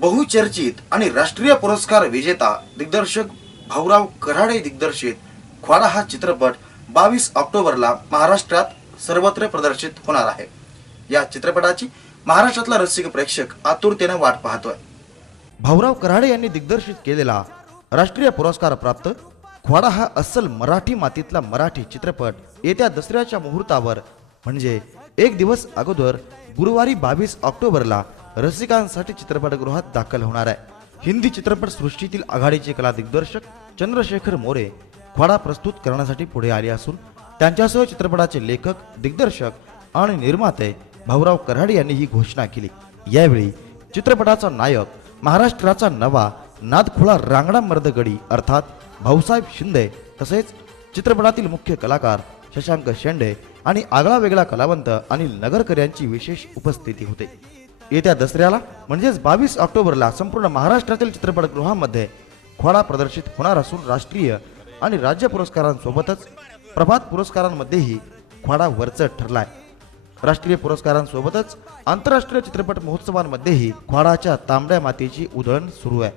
बहुचर्चित आणि राष्ट्रीय पुरस्कार विजेता दिग्दर्शक भाऊराव कराडे दिग्दर्शित ख्वाडा हा चित्रपट बावीस ऑक्टोबरला महाराष्ट्रात सर्वत्र प्रदर्शित होणार आहे. या चित्रपटाची महाराष्ट्रातला रसिक प्रेक्षक आतुरतेने वाट पाहतोय. भाऊराव कराडे यांनी दिग्दर्शित केलेला राष्ट्रीय पुरस्कार प्राप्त ख्वाडा हा अस्सल मराठी मातीतला मराठी चित्रपट येत्या दसऱ्याच्या मुहूर्तावर म्हणजे एक दिवस अगोदर गुरुवारी बावीस ऑक्टोबरला रसिकांसाठी चित्रपटगृहात दाखल होणार आहे. हिंदी चित्रपट सृष्टीतील आघाडीचे कला दिग्दर्शक चंद्रशेखर मोरे ख्वाडा प्रस्तुत करण्यासाठी पुढे आले असून त्यांच्यासह चित्रपटाचे लेखक दिग्दर्शक आणि निर्माते भाऊराव कराडे यांनी ही घोषणा केली. यावेळी चित्रपटाचा नायक महाराष्ट्राचा नवा नादखुळा रांगडा मर्दगडी अर्थात भाऊसाहेब शिंदे तसेच चित्रपटातील मुख्य कलाकार शशांक शेंडे आणि आगळा वेगळा कलावंत अनिल नगरकर यांची विशेष उपस्थिती होते. येत्या दसऱ्याला म्हणजेच बावीस ऑक्टोबरला संपूर्ण महाराष्ट्रातील चित्रपटगृहामध्ये खोडा प्रदर्शित होणार असून राष्ट्रीय आणि राज्य पुरस्कारांसोबतच प्रभात पुरस्कारांमध्येही खोडा वरचढ ठरलाय. राष्ट्रीय पुरस्कारांसोबतच आंतरराष्ट्रीय चित्रपट महोत्सवांमध्येही ख्वाडाच्या तांबड्या मातीची उधळण सुरू आहे.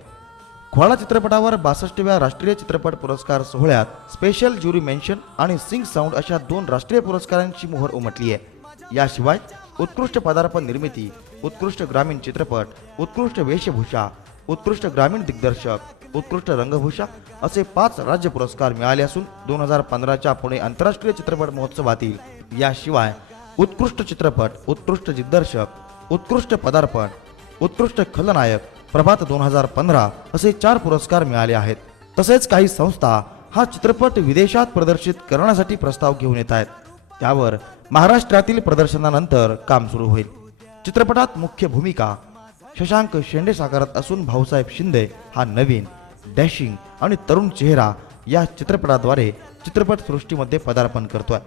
खोडा चित्रपटावर बासष्टव्या राष्ट्रीय चित्रपट पुरस्कार सोहळ्यात स्पेशल ज्युरी मेन्शन आणि सिंग साऊंड अशा दोन राष्ट्रीय पुरस्कारांची मोहर उमटली आहे. याशिवाय उत्कृष्ट पदार्पण निर्मिती उत्कृष्ट ग्रामीण चित्रपट उत्कृष्ट वेशभूषा उत्कृष्ट ग्रामीण दिग्दर्शक उत्कृष्ट रंगभूषा असे पाच राज्य पुरस्कार मिळाले असून दोन हजार पंधराच्या पुणे आंतरराष्ट्रीय चित्रपट महोत्सवातील याशिवाय उत्कृष्ट चित्रपट उत्कृष्ट दिग्दर्शक उत्कृष्ट पदार्पण उत्कृष्ट खलनायक प्रभात दोन हजार पंधरा असे चार पुरस्कार मिळाले आहेत. तसेच काही संस्था हा चित्रपट विदेशात प्रदर्शित करण्यासाठी प्रस्ताव घेऊन येत आहेत. त्यावर महाराष्ट्रातील प्रदर्शनानंतर काम सुरू होईल. चित्रपटात मुख्य भूमिका शशांक शेंडे साकारत असून भाऊसाहेब शिंदे हा नवीन डॅशिंग आणि तरुण चेहरा या चित्रपटाद्वारे चित्रपटसृष्टीमध्ये पदार्पण करतोय.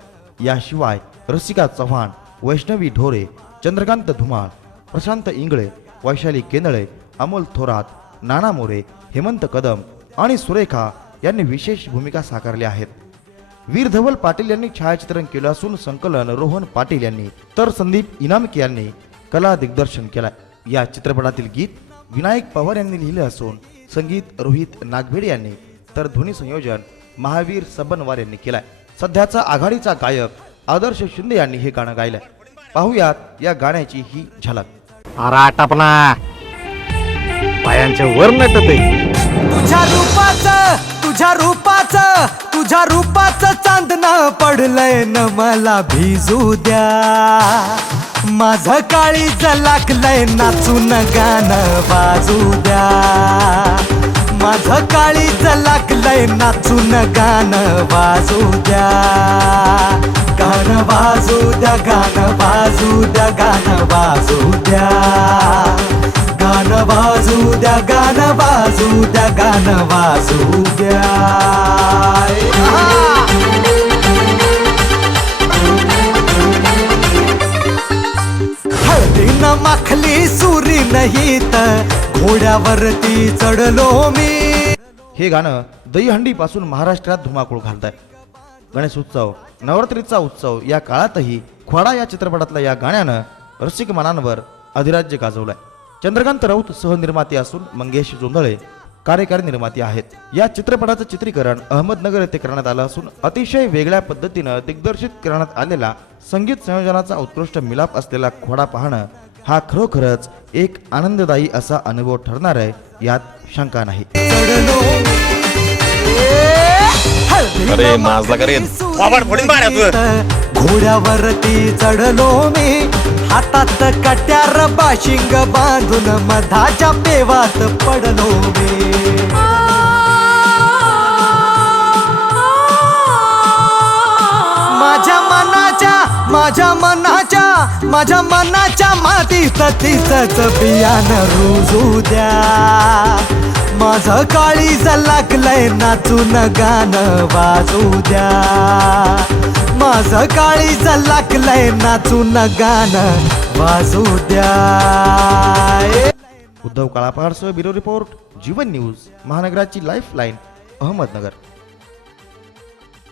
याशिवाय रसिका चव्हाण वैष्णवी ढोरे चंद्रकांत धुमाळ प्रशांत इंगळे वैशाली केंदळे अमोल थोरात नाना मोरे हेमंत कदम आणि सुरेखा यांनी विशेष भूमिका साकारल्या आहेत. वीर धवल पाटील यांनी छायाचित्रण केलं असून संकलन रोहन पाटील यांनी तर संदीप इनामके यांनी कला दिग्दर्शन केलंय. या चित्रपटातील गीत विनायक पवार यांनी लिहिले असून संगीत रोहित नागभेडे यांनी तर ध्वनी संयोजन महावीर सबनवार यांनी केलाय. सध्याचा आघाडीचा गायक आदर्श शिंदे यांनी हे गाणं गायलंय. पाहुयात या गाण्याची ही झलक. अरे आटापला पायांच्या वर नटत तुझ्या रूपाचं तुझ्या रूपाचं तुझ्या रूपाचं चांदणं पडलंय न मला भिजू द्या. माझं काळी लागलंय नाचून गाणं वाजू द्या. माझं काळी लागलंय नाचून गाणं वाजू द्या. गाणं वाजू द्या गाणं वाजू द्या गाणं वाजू द्या. गाणं वाजू द्या गाणं वाजू द्या गाणं वाजू द्या. नाही घोड्यावरती चढलो मी. हे गाणं दहीहंडी पासून महाराष्ट्रात धुमाकूळ घालत आहे गणेश उत्सव नवरात्रीचा उत्सव या काळातही ख्वाडा या चित्रपटातल्या या गाण्यानं रसिक मनांवर अधिराज्य गाजवलंय. चंद्रकांत राऊत सहनिर्माते असून मंगेश जोंधळे कार्यकारी निर्माते आहेत. या चित्रपटाचं चित्रीकरण अहमदनगर येथे करण्यात आलं असून अतिशय वेगळ्या पद्धतीनं दिग्दर्शित करण्यात आलेला संगीत संयोजनाचा उत्कृष्ट मिलाप असलेला खोडा पाहणं हा खरोखरच एक आनंददायी असा अनुभव ठरणार आहे यात शंका नाही. चढलो अरे, माझला का रे? वावड फोडीन पाण्याचं. घोड्यावरती चढलो मी. हातात कट्यार बाशिंग बांधून मधाच्या पेवात पडलो मी. माझ्या मनाच्या मातीत तिचंच बियाणं रुजू द्या. माझं काळीज लागलंय नाचून गाणं वाजू द्या. माझं काळीज लागलंय नाचून गाणं वाजू द्या. उद्धव काळापारसह ब्युरो रिपोर्ट जीवन न्यूज महानगराची लाईफ लाईन अहमदनगर.